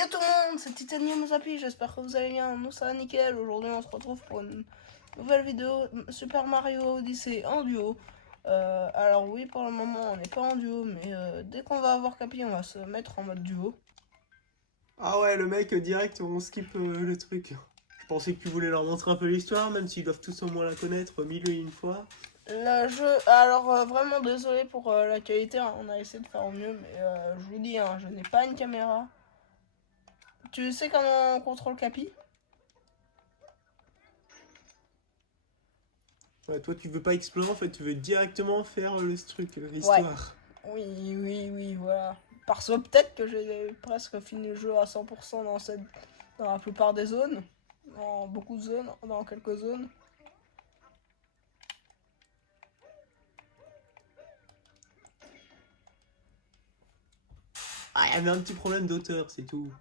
Yo tout le monde, c'est Titanium Zappy, j'espère que vous allez bien, nous ça va nickel. Aujourd'hui on se retrouve pour une nouvelle vidéo Super Mario Odyssey en duo. Alors oui, pour le moment on n'est pas en duo, mais dès qu'on va avoir Capi on va se mettre en mode duo. Ah ouais, le mec, direct, on skip le truc. Je pensais que tu voulais leur montrer un peu l'histoire, même s'ils doivent tous au moins la connaître mille et une fois. Le jeu, alors vraiment désolé pour la qualité, hein, on a essayé de faire au mieux, mais je vous dis, hein, je n'ai pas une caméra. Tu sais comment on contrôle Capi? Ouais, toi, tu veux pas explorer, en fait, tu veux directement faire le truc, Ouais. l'histoire. Oui, voilà. Parce que peut-être que j'ai presque fini le jeu à 100% dans la plupart des zones. Dans beaucoup de zones, dans quelques zones. Ah, il y avait un petit problème d'auteur, c'est tout.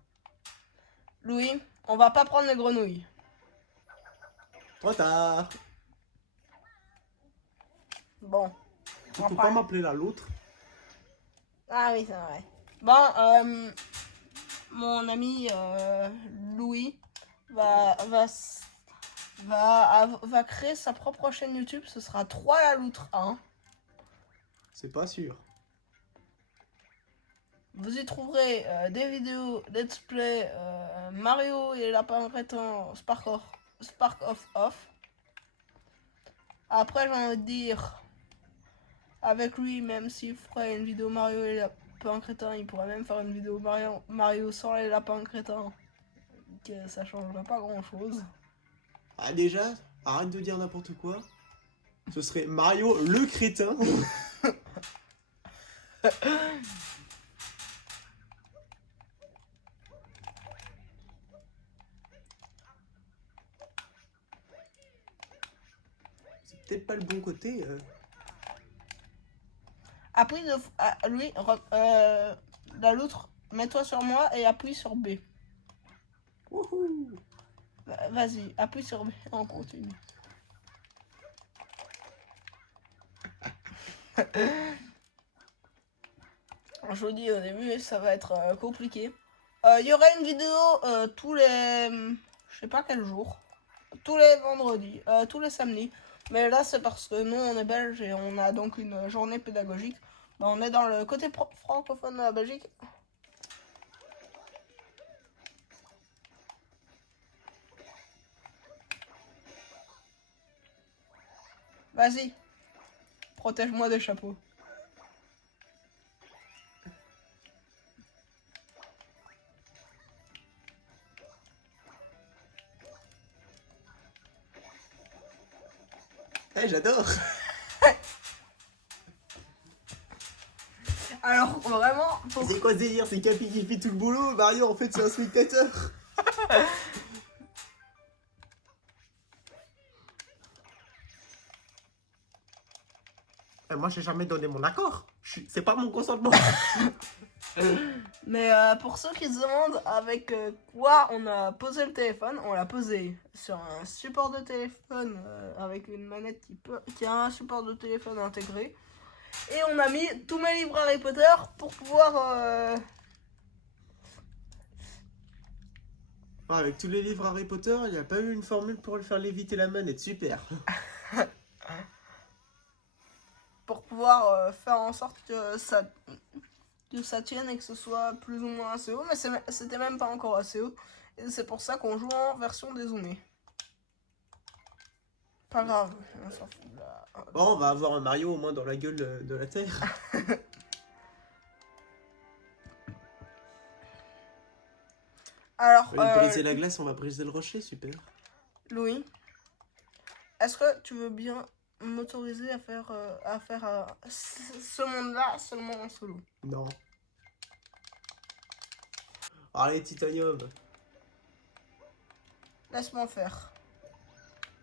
Louis, on va pas prendre les grenouilles. Trop tard. Bon. Tu peux pas m'appeler là, l'autre. Ah oui, c'est vrai. Bon, mon ami Louis va créer sa propre chaîne YouTube. Ce sera 3 la loutre 1. C'est pas sûr. Vous y trouverez des vidéos let's play Mario et les lapins crétins Spark of Off. Après, j'ai envie de dire, avec lui, même s'il ferait une vidéo Mario et les lapins crétins, il pourrait même faire une vidéo Mario sans les lapins crétins. Que ça changerait pas grand chose. Ah, déjà, arrête de dire n'importe quoi. Ce serait Mario le crétin. C'est peut-être pas le bon côté. Appuie de. Lui, la loutre, mets-toi sur moi et appuie sur B. Wouhou. Vas-y, appuie sur B, on continue. Je vous dis au début, ça va être compliqué. Il y aura une vidéo tous les. Je sais pas quel jour. Tous les vendredis, tous les samedis. Mais là, c'est parce que nous, on est belges et on a donc une journée pédagogique. Ben, on est dans le côté francophone de la Belgique. Vas-y, protège-moi des chapeaux. Eh, j'adore. Alors, vraiment, C'est quoi ce délire? C'est Capi qui fait tout le boulot, Mario en fait c'est un spectateur. Moi j'ai jamais donné mon accord, c'est pas mon consentement. Mais pour ceux qui se demandent avec quoi on a posé le téléphone, on l'a posé sur un support de téléphone avec une manette qui a un support de téléphone intégré. Et on a mis tous mes livres Harry Potter pour pouvoir... Avec tous les livres Harry Potter, il n'y a pas eu une formule pour le faire léviter la manette, super. pour pouvoir faire en sorte que ça tienne et que ce soit plus ou moins assez haut. Mais c'était même pas encore assez haut. Et c'est pour ça qu'on joue en version dézoomée. Pas grave, on s'en fout là. Bon, on va avoir un Mario au moins dans la gueule de la Terre. Alors, Au lieu de briser la glace, on va briser le rocher, super. Louis, est-ce que tu veux bien m'autoriser à faire ce monde-là seulement en solo? Non. Allez, Titanium. Laisse-moi faire.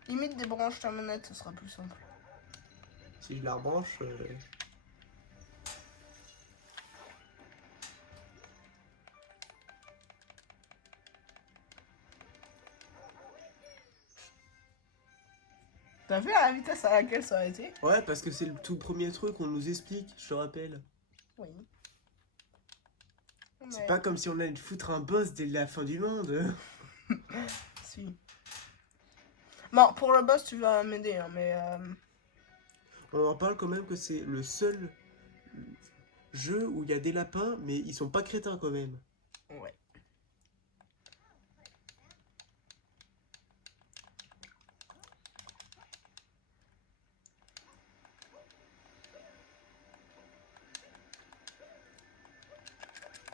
Limite débranche ta manette, ce sera plus simple. Si je la rebranche... T'as vu la vitesse à laquelle ça a été? Ouais, parce que c'est le tout premier truc qu'on nous explique, je te rappelle. Oui. C'est Mais pas comme si on allait foutre un boss dès la fin du monde. si. Bon, pour le boss, tu vas m'aider, hein, mais On en parle quand même que c'est le seul jeu où il y a des lapins, mais ils sont pas crétins quand même. ouais.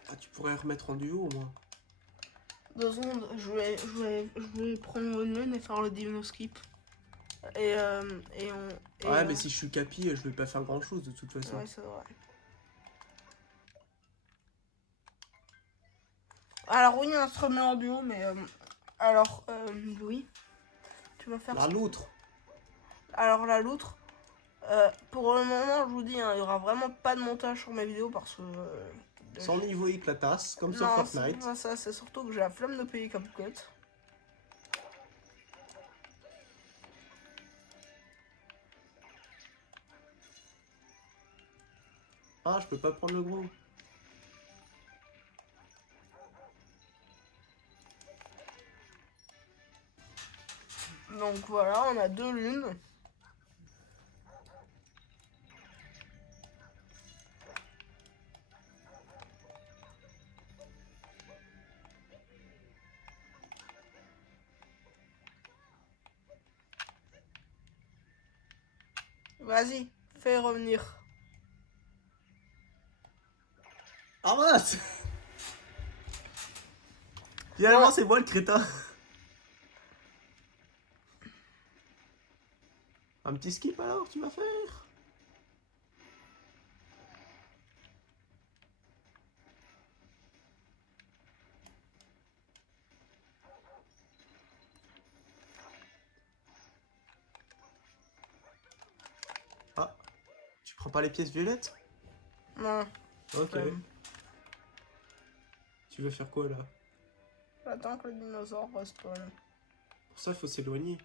Ah, tu pourrais remettre en duo au moins. 2 secondes, je vais prendre une lune et faire le dino skip. Et on. Et, Ouais, mais si je suis capi, je vais pas faire grand chose de toute façon. Ouais, c'est vrai. Alors, oui, on se remet en duo, mais. Alors, Louis, tu vas faire. La loutre. Alors, la loutre. Pour le moment, je vous dis, hein, il y aura vraiment pas de montage sur mes vidéos parce que. Sans niveau éclatasse, comme sur Non, c'est Fortnite. pas ça, c'est surtout que j'ai la flemme de payer CapCut. Ah, je peux pas prendre le gros. Donc voilà, on a 2 lunes. Vas-y, fais revenir. Ah mince. Finalement, Bon. c'est moi le crétin. Un petit skip alors, tu vas faire? Ah, tu prends pas les pièces violettes? Non. Ok. Flemme. Tu veux faire quoi là? J'attends que le dinosaure respawn. Pour ça, il faut s'éloigner.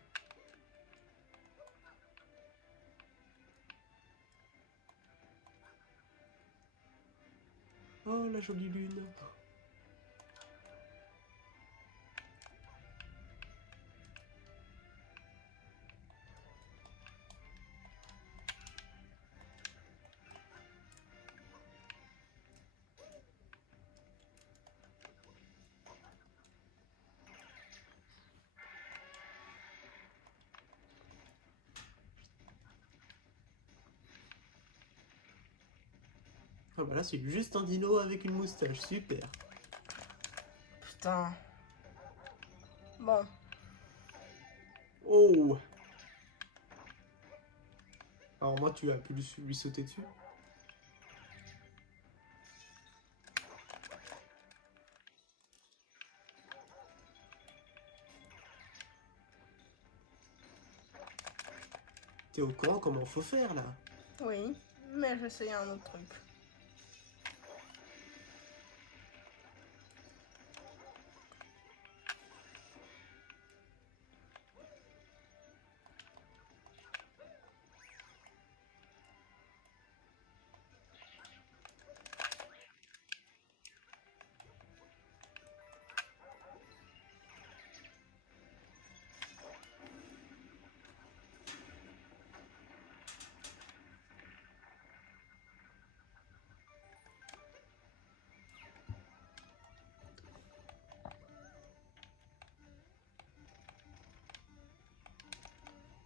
Oh, la jolie lune. Ah bah là, c'est juste un dino avec une moustache, super. Putain. Bon. Oh. Alors moi, tu as pu lui sauter dessus. T'es au courant comment faut faire là? Oui. Mais j'essaye un autre truc.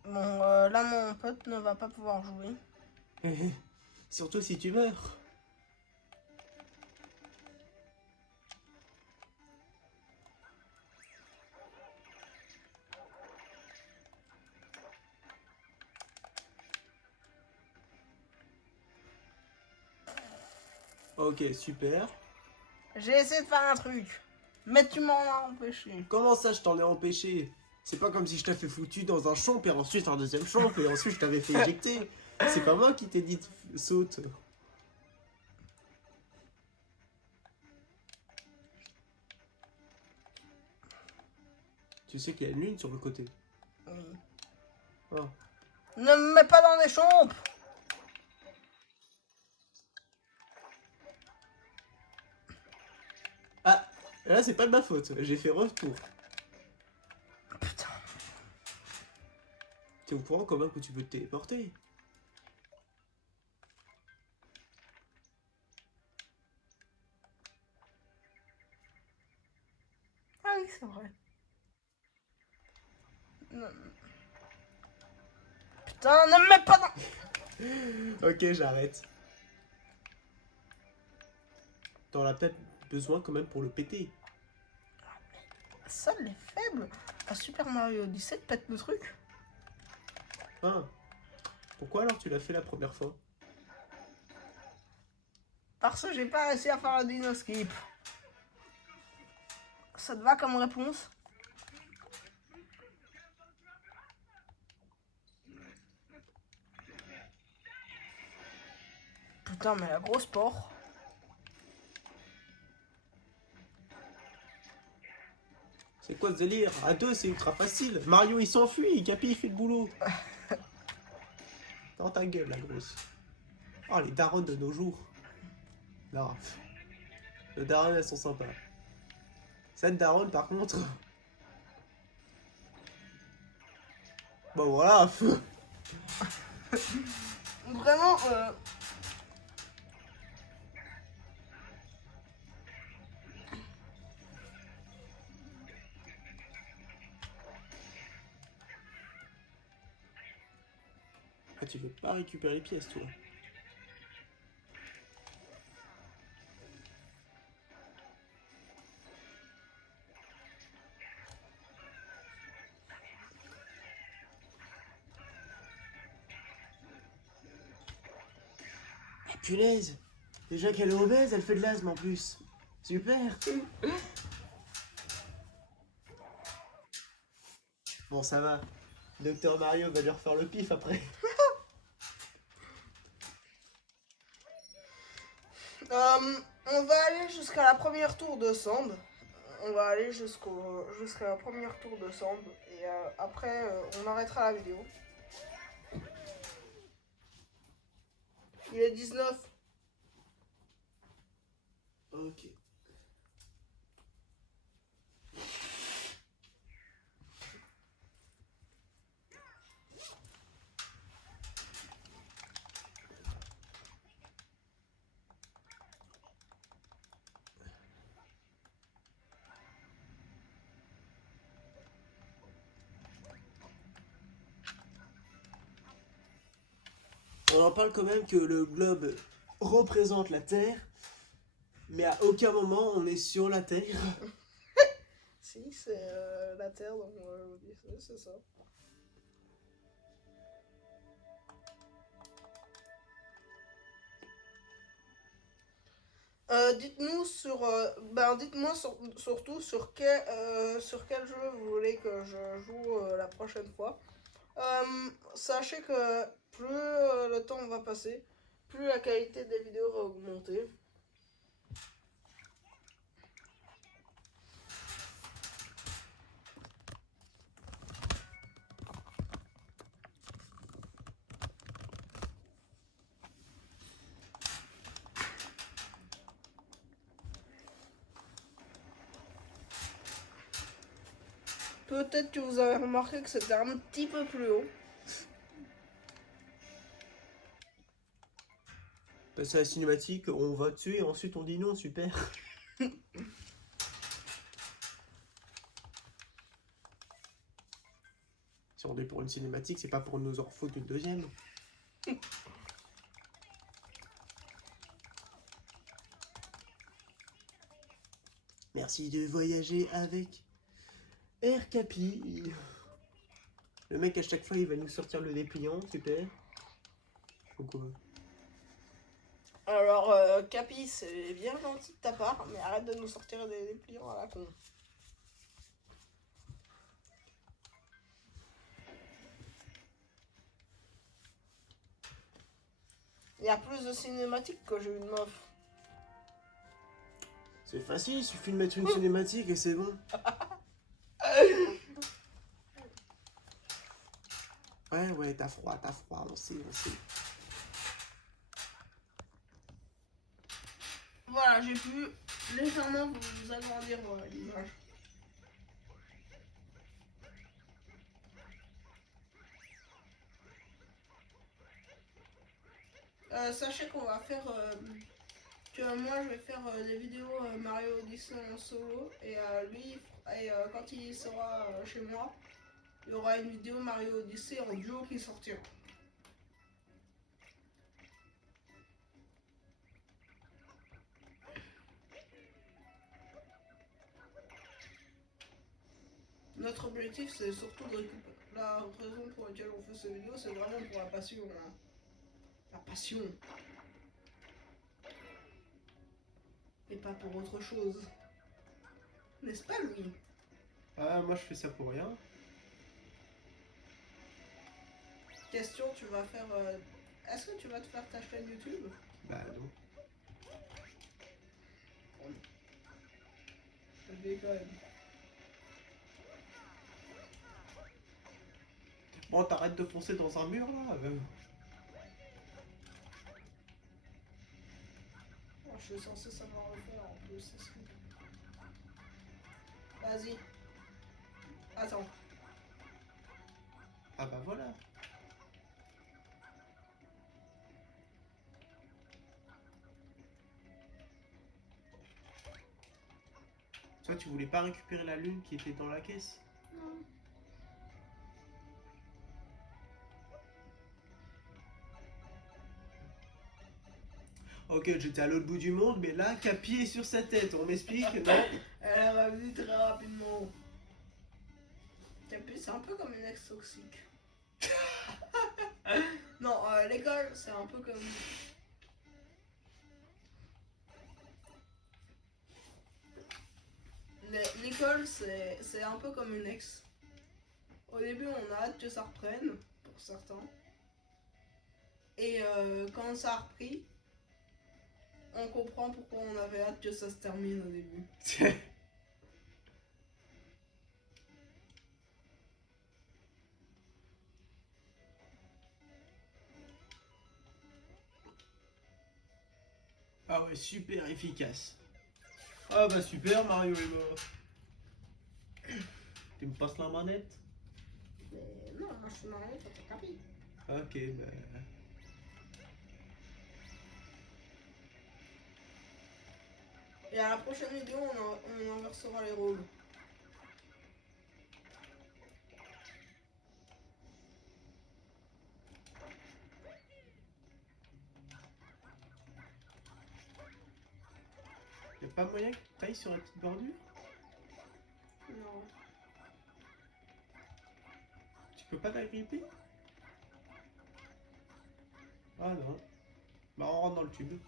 Bon, là, mon pote ne va pas pouvoir jouer. Surtout si tu meurs. Ok, super. J'ai essayé de faire un truc. Mais tu m'en as empêché. Comment ça, je t'en ai empêché? C'est pas comme si je t'avais foutu dans un champ, et ensuite un deuxième champ, et ensuite je t'avais fait éjecter. C'est pas moi qui t'ai dit saute. Tu sais qu'il y a une lune sur le côté. Oui. Ah. Ne me mets pas dans les champs. Là, c'est pas de ma faute. J'ai fait retour. Putain. T'es au courant quand même que tu peux te téléporter? Ah oui, c'est vrai. Non. Putain, ne me mets pas dans... Ok, j'arrête. T'en as peut-être besoin quand même pour le péter. Seul les faibles à Super Mario Odyssey pète le truc. Ah. Pourquoi alors tu l'as fait la première fois? Parce que j'ai pas réussi à faire un dino skip. Ça te va comme réponse? Putain, mais la grosse porc. C'est quoi ce délire? À deux, c'est ultra facile. Mario, il s'enfuit. Capi, il fait le boulot. Dans ta gueule, la grosse. Oh, les darons de nos jours. Non. Les darons, elles sont sympas. Cette daronne, par contre... Bon, voilà. Vraiment, Ah, tu veux pas récupérer les pièces, toi? Ah, punaise! Déjà qu'elle est obèse, elle fait de l'asthme en plus. Super! Bon, ça va. Docteur Mario va lui refaire le pif après. on va aller jusqu'à la première tour de Sand. On va aller jusqu'à la première tour de Sand. Et après, on arrêtera la vidéo. Il est 19. Ok. On en parle quand même que le globe représente la Terre, mais à aucun moment on est sur la Terre. Si, c'est la Terre, donc c'est ça. Dites-moi surtout sur quel jeu vous voulez que je joue la prochaine fois. Sachez que plus le temps va passer, plus la qualité des vidéos va augmenter. Peut-être que vous avez remarqué que c'était un petit peu plus haut. Passer à la cinématique, on va tuer et ensuite on dit non, super. Si on est pour une cinématique, c'est pas pour nous en foutre une deuxième. Merci de voyager avec Air Capi. Le mec à chaque fois il va nous sortir le dépliant, super. Donc, Alors, Capi, c'est bien gentil de ta part, mais arrête de nous sortir des dépliants à la con. Il y a plus de cinématiques que j'ai une meuf. c'est facile, il suffit de mettre une cinématique et c'est bon. Ouais, t'as froid, on sait, on sait. Voilà, j'ai pu légèrement vous agrandir l'image. Sachez qu'on va faire que moi je vais faire des vidéos Mario Odyssey en solo et lui quand il sera chez moi il y aura une vidéo Mario Odyssey en duo qui sortira. Notre objectif c'est surtout de récupérer. La raison pour laquelle on fait cette vidéo c'est vraiment pour la passion. Hein. La passion. Et pas pour autre chose. N'est-ce pas Louis? Ah, moi je fais ça pour rien. Question, tu vas faire... Est-ce que tu vas te faire ta chaîne YouTube? Bah non. Je déconne. Bon, t'arrêtes de foncer dans un mur là. Oh, je suis censé savoir le faire en plus. Vas-y. Attends. Ah bah voilà. Toi, tu voulais pas récupérer la lune qui était dans la caisse? Non. Ok, j'étais à l'autre bout du monde, mais là, Capi est sur sa tête. On m'explique? Non. Elle est revenue très rapidement. Capi, c'est un peu comme une ex toxique. Non, l'école, c'est un peu comme... L'école, c'est un peu comme une ex. Au début, on a hâte que ça reprenne, pour certains. Et quand ça a repris, on comprend pourquoi on avait hâte que ça se termine au début. Ah ouais, super efficace. Ah bah super, Mario est mort. Tu me passes la manette? Mais non, moi je suis mariée, toi t'as Capi. Ok, bah... Et à la prochaine vidéo, on inversera les rôles. Y'a pas moyen que tu tailles sur la petite bordure? Non. Tu peux pas t'agripper? Ah non. Bah on rentre dans le tube.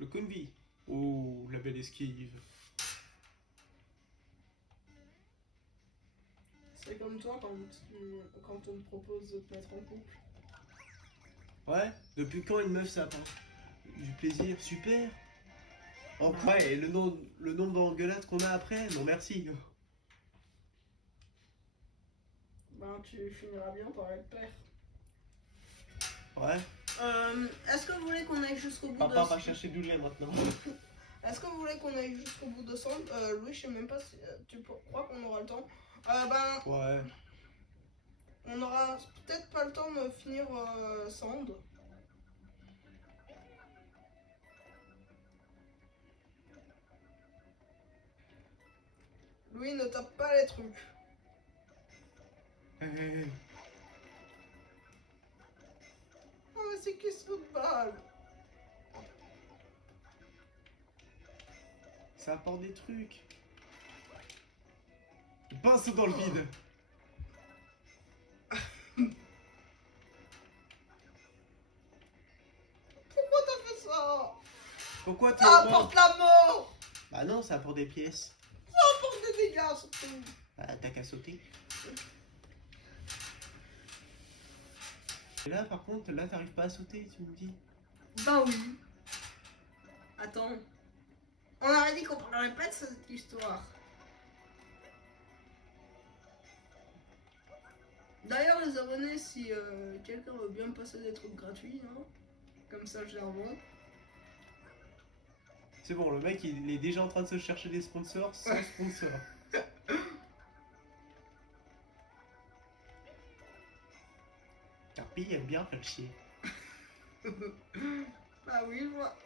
Le convi. Oh, la belle esquive. C'est comme toi quand on te propose de te mettre en couple. Ouais, depuis quand une meuf ça apporte du plaisir? Super. Oh, ouais, et le nombre d'engueulades qu'on a après? Non merci. Ben tu finiras bien par être père. Ouais. Est-ce que vous voulez qu'on aille jusqu'au bout Papa de... va chercher du lait maintenant. Est-ce que vous voulez qu'on aille jusqu'au bout de Sand? Louis, je sais même pas si tu crois qu'on aura le temps. Ben, Ouais. on aura peut-être pas le temps de finir Sand. Louis, ne tape pas les trucs. Oh, mais c'est qui ce coup de balle? Ça apporte des trucs. Pince dans le vide. Pourquoi t'as fait ça? Pourquoi t'es Ça au apporte la mort! Bah non, ça apporte des pièces. Ça apporte des dégâts surtout. Bah t'as qu'à sauter. Et là par contre, là t'arrives pas à sauter, tu me dis. Bah oui. Attends. On aurait dit qu'on parlerait pas de cette histoire. D'ailleurs, les abonnés, si quelqu'un veut bien me passer des trucs gratuits, hein, comme ça je les revois. C'est bon, le mec il est déjà en train de se chercher des sponsors sans sponsor. Carpi aime bien faire chier. Ah oui, je vois.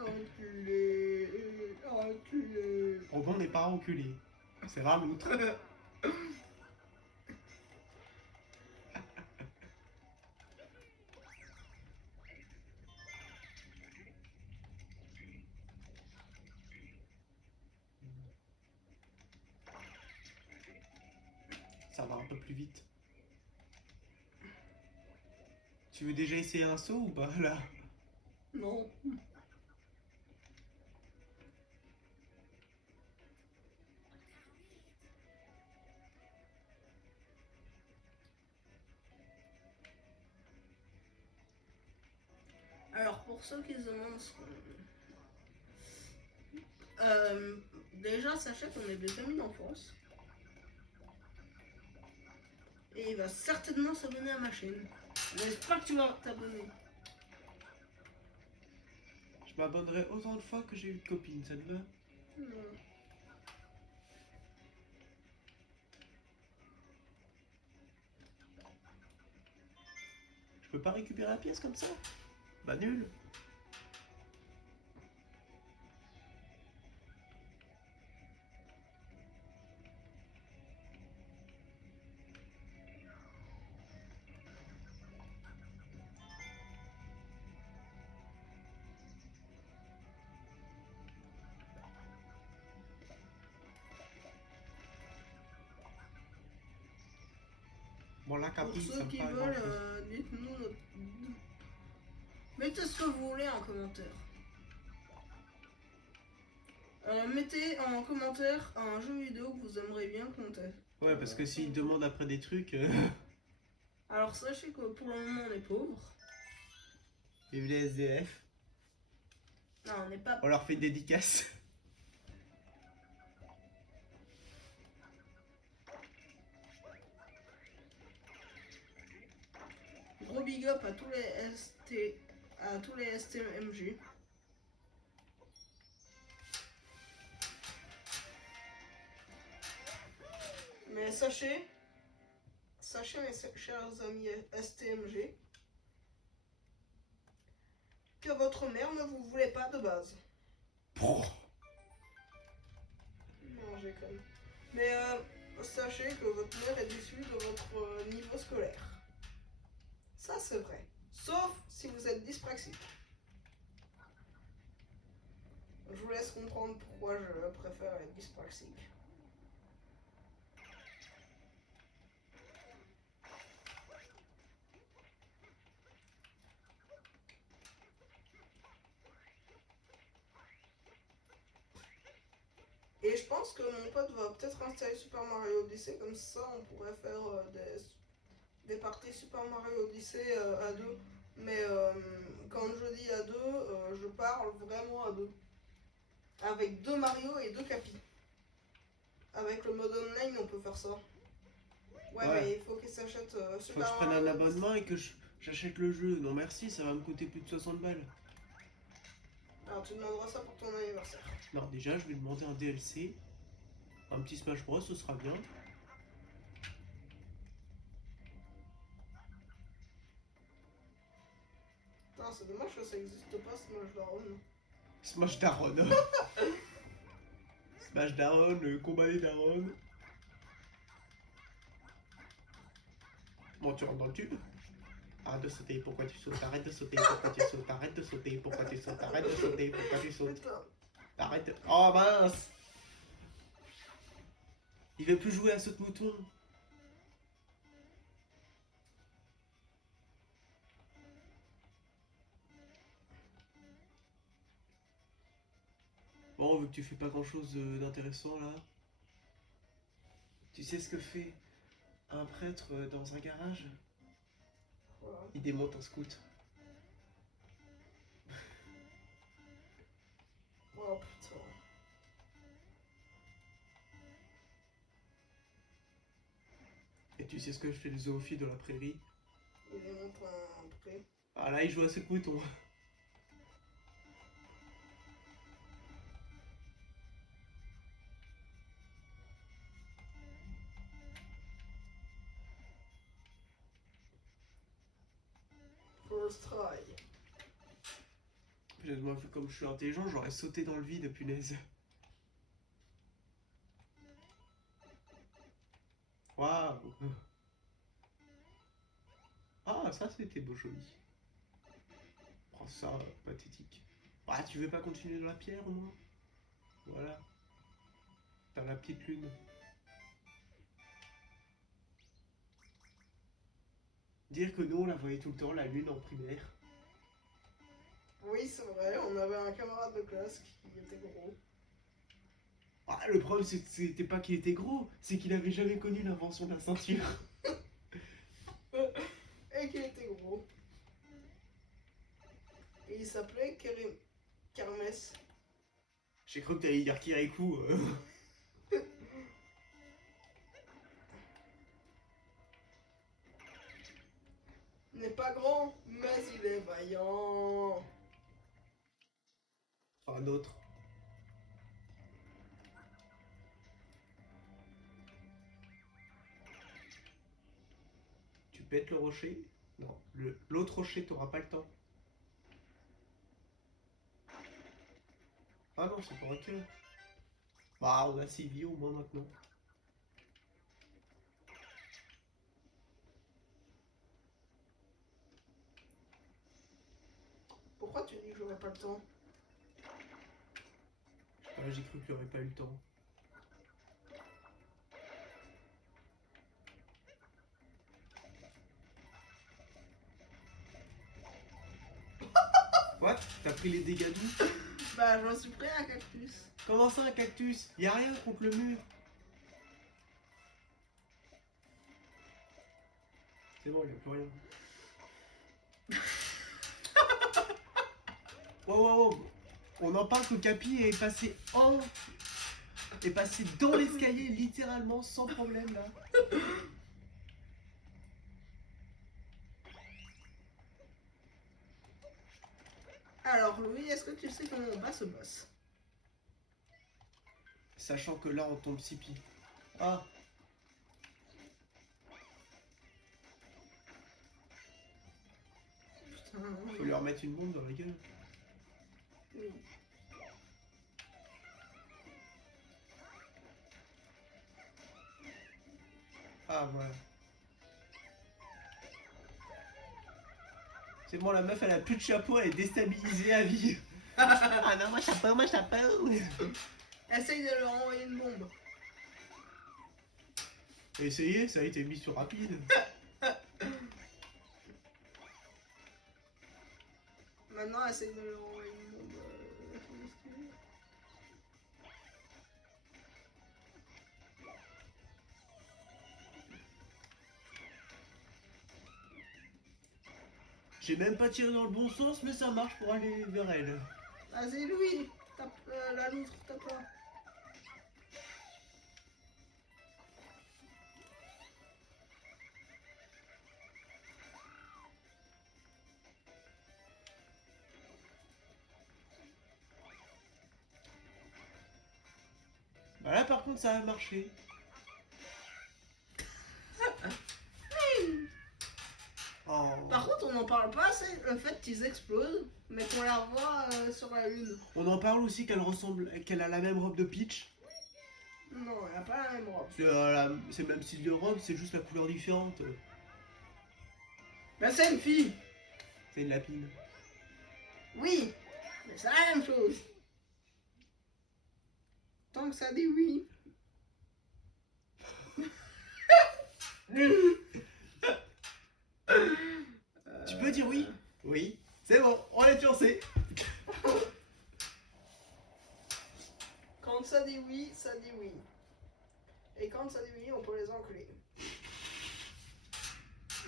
Enculé. Enculé. Robin n'est pas enculé. C'est rare l'autre. Ça va un peu plus vite. Tu veux déjà essayer un saut ou pas là? Non. Alors, pour ceux qui se demandent ce qu'on... déjà, sachez qu'on est des amis d'enfance. Et il va certainement s'abonner à ma chaîne. J'espère que tu vas t'abonner. Je m'abonnerai autant de fois que j'ai eu de copines, ça te va? Non. Je peux pas récupérer la pièce comme ça? Bah nul. Bon là, Pour Capi, ça ceux me qui paraît veulent, grand-chose. dites-nous notre... Mettez ce que vous voulez en commentaire. Mettez en commentaire un jeu vidéo que vous aimeriez bien commenter. Ouais, parce que s'ils demandent après des trucs... Alors sachez que pour le moment on est pauvre. Vive les SDF. Non, on n'est pas... On leur fait une dédicace. Gros big up à tous les STMJ. Mais sachez mes chers amis STMG, que votre mère ne vous voulait pas de base. Non, j'ai connu. Mais sachez que votre mère est issue de votre niveau scolaire. Ça c'est vrai. Sauf si vous êtes dyspraxique. Je vous laisse comprendre pourquoi je préfère être dyspraxique. Et je pense que mon pote va peut-être installer Super Mario Odyssey, comme ça on pourrait faire des parties Super Mario Odyssey à deux. Mais quand je dis à deux, je parle vraiment à deux. Avec deux Mario et deux Capi. Avec le mode online, on peut faire ça. Ouais, mais il faut qu'il s'achète Faut que Super je prenne Mario un abonnement et que j'achète le jeu. Non merci, ça va me coûter plus de 60 balles. Alors tu demanderas ça pour ton anniversaire. Non, déjà, je vais demander un DLC. Un petit Smash Bros, ce sera bien. Putain, c'est dommage que ça existe pas, Smash Daron. Smash Daron. Smash Daron, le combat des Daron. Bon, tu rentres dans le tube. Arrête de sauter, pourquoi tu sautes? Arrête de sauter, pourquoi tu sautes? Arrête de sauter, pourquoi tu sautes? Arrête de sauter, pourquoi tu sautes? Putain. Arrête de... Oh mince! Il veut plus jouer à saute-mouton. Bon, vu que tu fais pas grand chose d'intéressant là. Tu sais ce que fait un prêtre dans un garage? Voilà. Il démonte un scout. Oh putain. Et tu sais ce que je fais le zoophile dans la prairie? Il démonte un pré. Ah là, il joue à ce couton. First try. Moi, comme je suis intelligent, j'aurais sauté dans le vide, punaise. Waouh. Ah, ça c'était beau, joli. Oh, ça, pathétique. Ah, tu veux pas continuer dans la pierre, au moins? Voilà. T'as la petite lune. Dire que nous, on la voyait tout le temps, la lune en primaire. Oui, c'est vrai, on avait un camarade de classe qui était gros. Ah, le problème, c'était pas qu'il était gros, c'est qu'il avait jamais connu l'invention de la ceinture. Et qui était gros. Et il s'appelait Kermès. J'ai cru que t'allais dire Kirikou. N'est pas grand, mais il est vaillant. Un autre. Tu pètes le rocher? Non. L'autre rocher, t'auras pas le temps. Ah non, c'est pour un cœur. Bah, on a 6 vies au moins maintenant. Pourquoi tu dis que j'aurais pas le temps? Ah, j'ai cru qu'il aurait pas eu le temps. What? T'as pris les dégâts d'où? Bah, je me suis pris un cactus. Comment ça, un cactus? Y a rien contre le mur. C'est bon, il a plus rien. Wow, wow, wow. On en parle que Capi est passé dans l'escalier littéralement sans problème là. Alors, Louis, est-ce que tu sais comment on bat ce boss? Sachant que là on tombe Sipi. Ah. Putain. Faut lui remettre une bombe dans la gueule. Oui. Ah voilà. C'est bon, la meuf elle a plus de chapeau, elle est déstabilisée à vie. Ah non, moi chapeau. Essaye de leur envoyer une bombe. Essayez, ça a été mis sur rapide. Maintenant, essaye de leur envoyer une bombe. J'ai même pas tiré dans le bon sens, mais ça marche pour aller vers elle. Vas-y, Louis, tape la loutre, tape-la. Bah là par contre ça a marché. Oh. Par contre, on n'en parle pas assez, le fait qu'ils explosent, mais qu'on la revoit sur la lune. On en parle aussi qu'elle a la même robe de Peach. Non, elle n'a pas la même robe. C'est le même style de robe, c'est juste la couleur différente. Mais c'est une fille. C'est une lapine. Oui, mais c'est la même chose. Tant que ça dit oui. Tu peux dire oui? Oui. C'est bon, on est fiancés. Quand ça dit oui, ça dit oui. Et quand ça dit oui, on peut les enculer.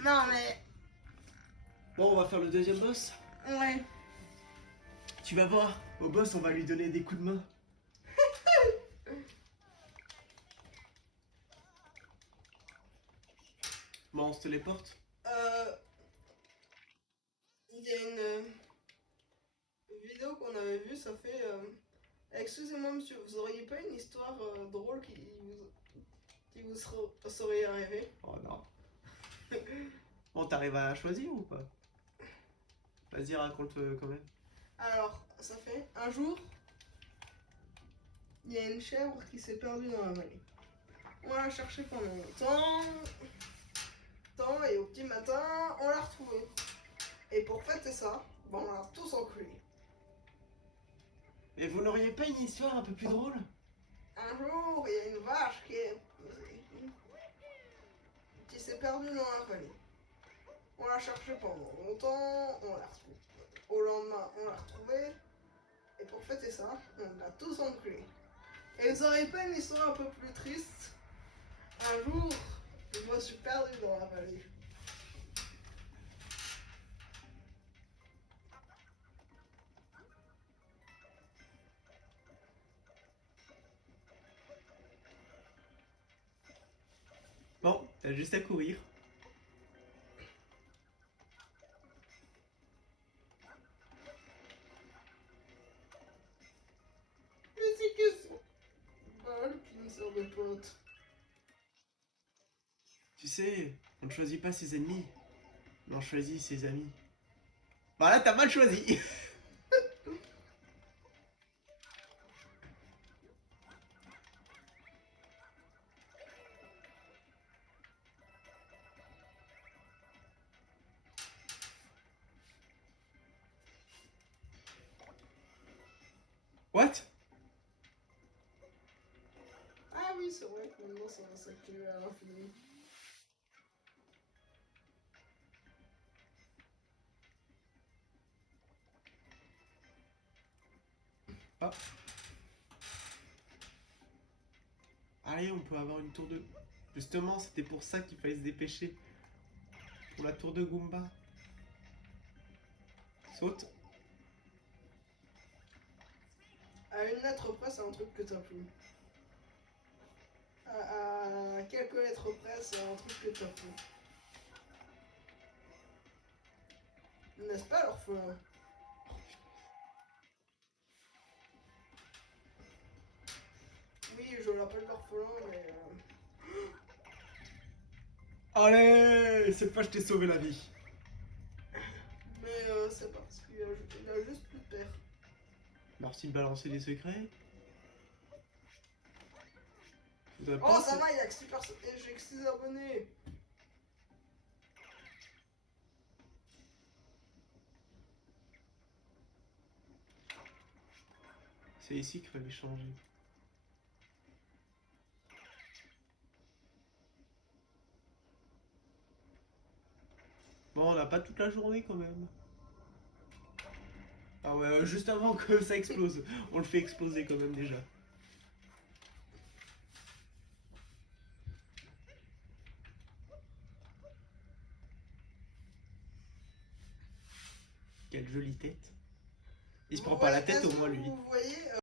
Non mais... Bon, on va faire le deuxième boss. Ouais. Tu vas voir, au boss, on va lui donner des coups de main. Bon, on se téléporte. Il y a une vidéo qu'on avait vue, ça fait... Excusez-moi monsieur, vous auriez pas une histoire drôle qui vous serait arrivée? Oh non. Bon, t'arrives à choisir ou pas? Vas-y, raconte quand même. Alors, ça fait un jour, il y a une chèvre qui s'est perdue dans la vallée. On l'a cherchée pendant longtemps, et au petit matin, on l'a retrouvée. Et pour fêter ça, bon, on l'a tous enculé. Mais vous n'auriez pas une histoire un peu plus drôle? Un jour, il y a une vache qui s'est perdue dans la vallée. On l'a cherchée pendant longtemps, on l'a retrouvée. Au lendemain, on l'a retrouvée. Et pour fêter ça, on l'a tous enculé. Et vous auriez pas une histoire un peu plus triste? Un jour, je me suis perdu dans la vallée. Bon, t'as juste à courir. Mais c'est que ça. Balle qui me sert de pote. Tu sais, on ne choisit pas ses ennemis, mais on choisit ses amis. Bah là, t'as mal choisi. What? Ah oui, c'est vrai que maintenant ça va s'activer à l'infini. Ah. Allez, on peut avoir une tour de... Justement, c'était pour ça qu'il fallait se dépêcher. Pour la tour de Goomba. Saute. À une lettre près, c'est un truc que t'as plus. À quelques lettres près, c'est un truc que t'as plus. N'est-ce pas, l'orphelin? Oui, je l'appelle l'orphelin, mais... Allez, cette fois, je t'ai sauvé la vie. Mais c'est parce qu'il a juste plus de père. Merci de balancer des secrets. Faudrait Oh, pas ça se- va, il y a que 6 personnes. Et j'ai que 6 abonnés. C'est ici qu'il fallait changer. Bon, on n'a pas toute la journée quand même. Ah ouais, juste avant que ça explose. On le fait exploser quand même déjà. Quelle jolie tête. Il se prend pas la tête au moins lui. Vous voyez,